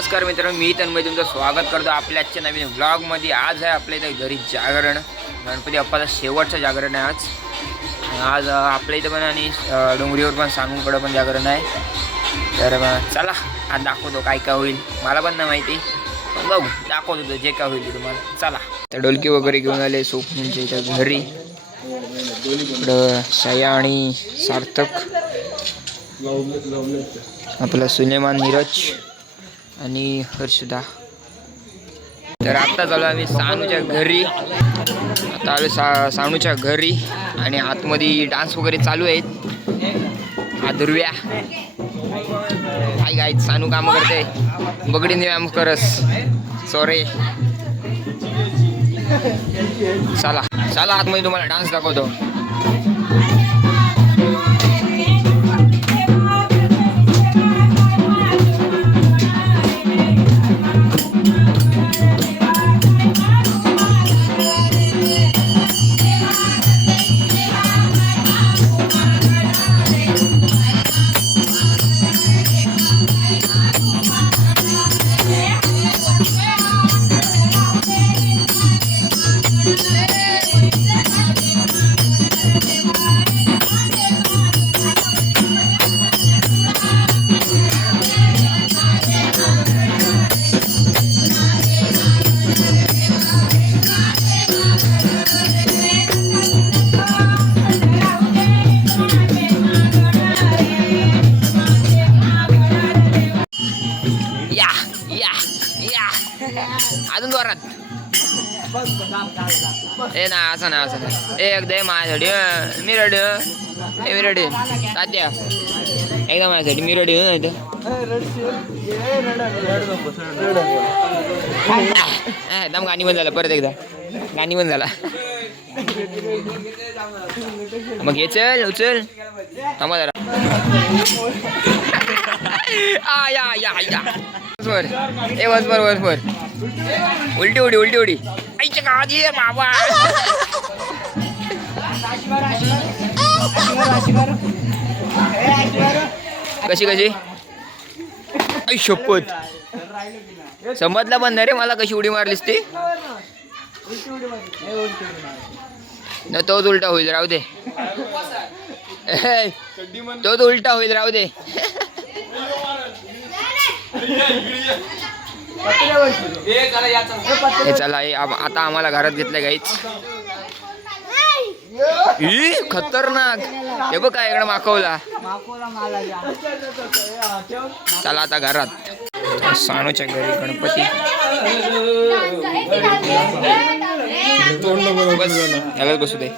नमस्कार मित्रांनो, मी तन्मय तुमचं स्वागत करतो आपल्या आजच्या नवीन व्लॉगमध्ये। आज आहे आपल्या इथं घरी जागरण, गणपती बाप्पाचं शेवटचं जागरण आहे आज आपल्या इथं पण आणि डोंगरीवर पण सांगूकडं पण जागरण आहे। तर चला आज दाखवतो काय काय होईल, मला पण नाही माहिती, पण बघू दाखवतो तो जे काय होईल तुम्हाला। चला तर डोलकी वगैरे घेऊन आले सोपनींच्या इथं घरी, इकडं सया आणि सार्थक, आपला सुलेमान, नीरज आणि हर्षदा। तर आता चालू आम्ही सानूच्या घरी, आता आलो सानूच्या घरी आणि आतमध्ये डान्स वगैरे चालू आहेत। दुर्व्या काय काय सानू काम करते, बगडीने व्यायाम करस सॉरी। चला चला आतमध्ये तुम्हाला डान्स दाखवतो। अजून जोरात ए ना, असं ना, असं नाही एकदम माझ्यासाठी मी रेडी, मी रेडी तात्या एकदम माझ्यासाठी मी रेडी एकदम। गाणी बंद झाला, परत एकदा गाणी बंद झाला। मग हे चल उचल थांबा जरा या या या वर ए वर उलटी उडी उलटी उडी आईच्या गावात ये बाबा। कशी कशी आई शपथ समजला पण नाही रे मला, कशी उडी मारलीस ती न, तोच उलटा होईल राहू दे, तोच उलटा होईल राहू दे। चला आता आम्हाला घरात घेतलं गाईच, खतरनाक हे बघ काय इकडे माकवला। चला आता घरात सानूच्या घरी गणपती यालाच बसू दे।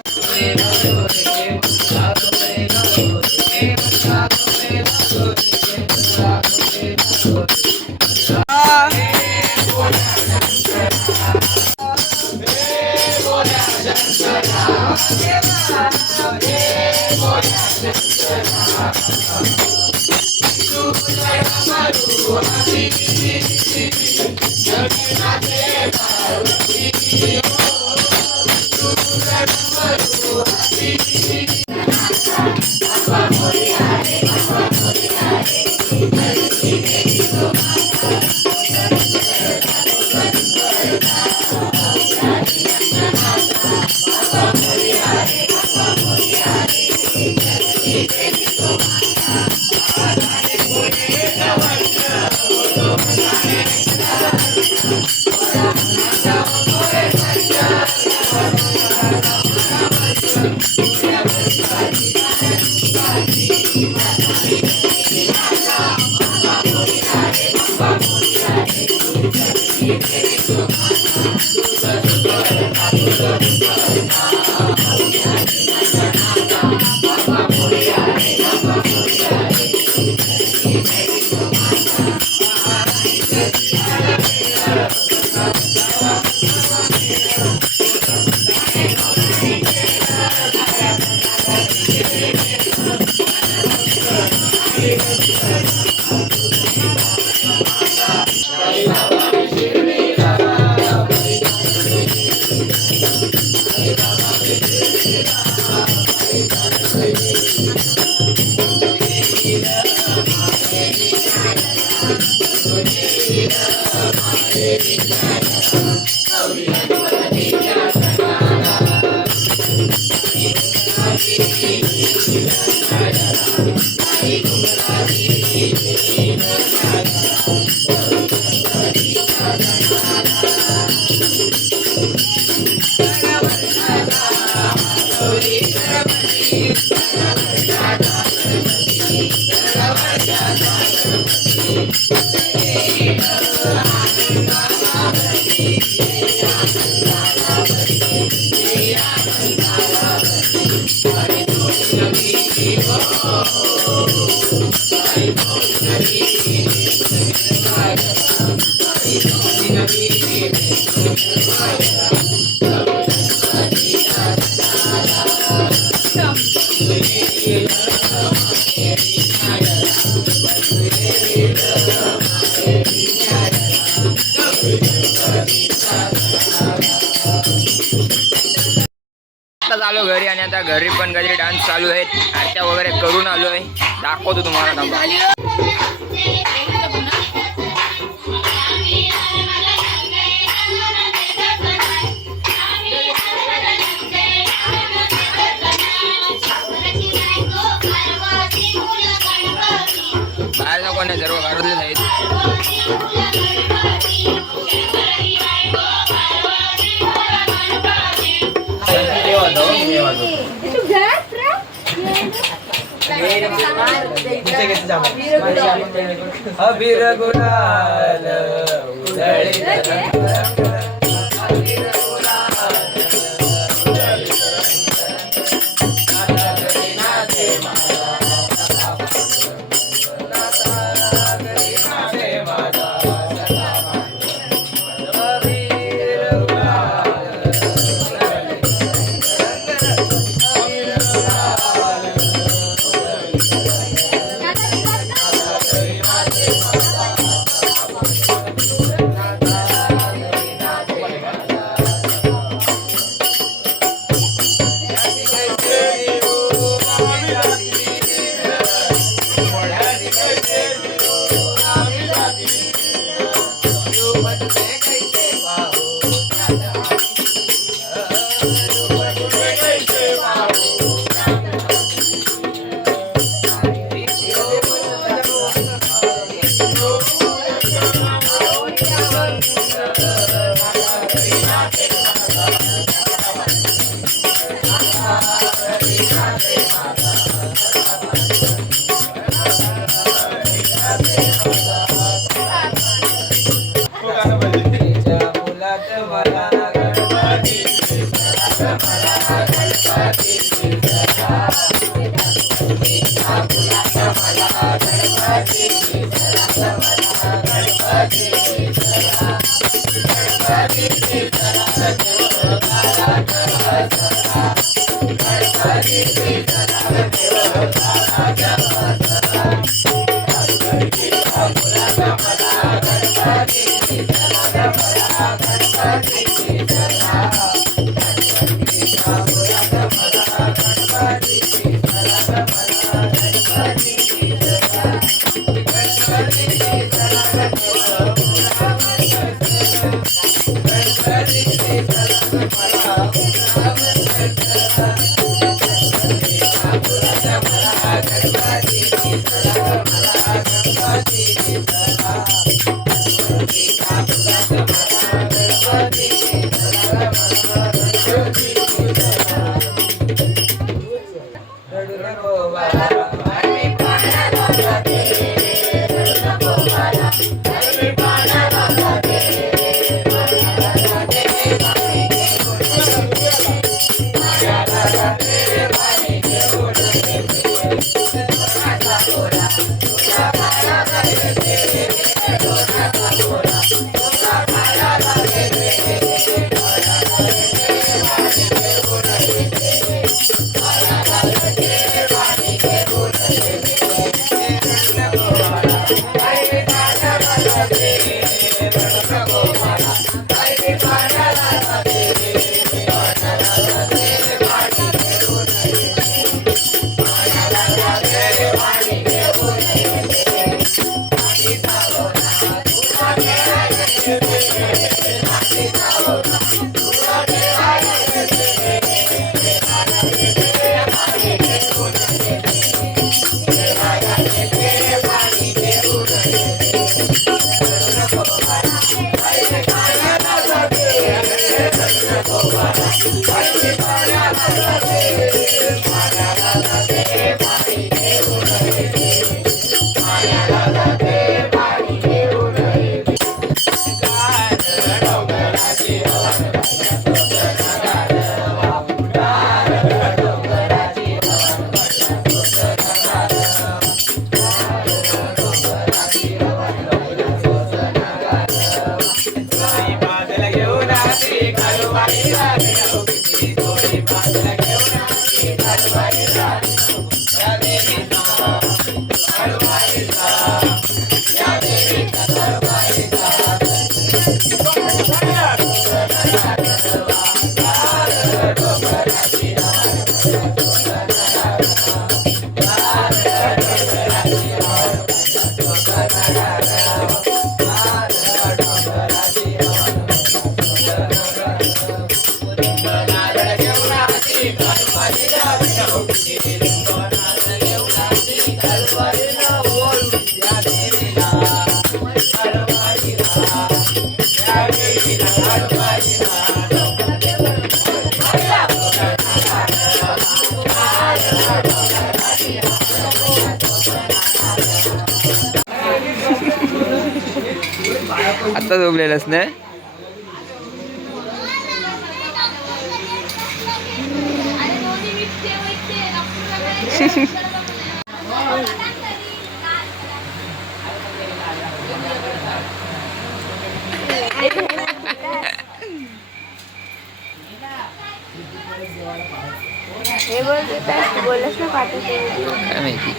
आलो घरी आणि आता घरी पण काहीतरी डान्स चालू आहेत. आरत्या वगैरे करून आलोय, दाखवतो तुम्हाला. बाहेर कोण नाही, सर्व घरातलेच आहेत. अबीर गुलाल आता झोपलेलंस ना. बोलच ना पाठवते काय माहिती.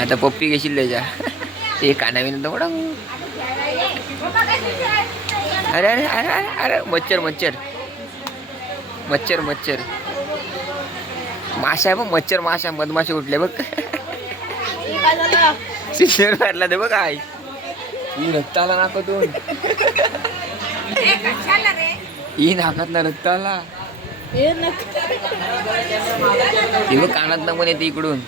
आता पप्पी घेशील त्याच्या ते कानाविन थोडा. अरे अरे अरे अरे अरे मच्छर मच्छर मच्छर मच्छर माशा आहे बघ. मच्छर माशा मधमाशा उठले बघ. सिस्टर मारला दे बघ. आई ही रक्त आला नाकातून. ही नाकात ना रक्त आला. ते बघ कानात ना पण येते इकडून.